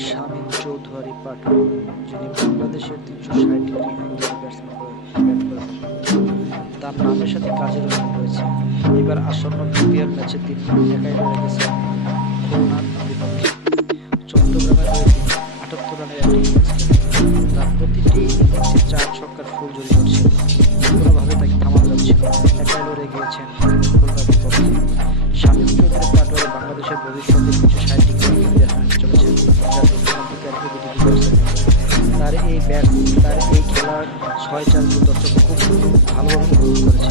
শামীম চৌধুরী পাঠক, যিনি বাংলাদেশের তিনশো ষাট ডিগ্রি ব্যাটসম্যান তার নামের সাথে কাজের মিল রয়েছে এবার আসন্ন বিপিএল ম্যাচে তিনি একাই রয়ে গেছেন খুলনার বিপক্ষে। চট্টগ্রামের আটাত্তর রানের একটি তার প্রতিটি ইনিংসে চার ছক্কার ফুল জড়ি করছিল কোনোভাবে তাকে থামানো যাচ্ছিল না। একাই লড়ে গিয়েছেন খুলনার বিপক্ষে। শামীম চৌধুরী বাংলাদেশের ভবিষ্যতে অলিম্পিকের এবিডি তার এই ব্যাট, তার এই খেলার ছয় চার দর্শক খুব ভালোভাবে উপভোগ করেছে।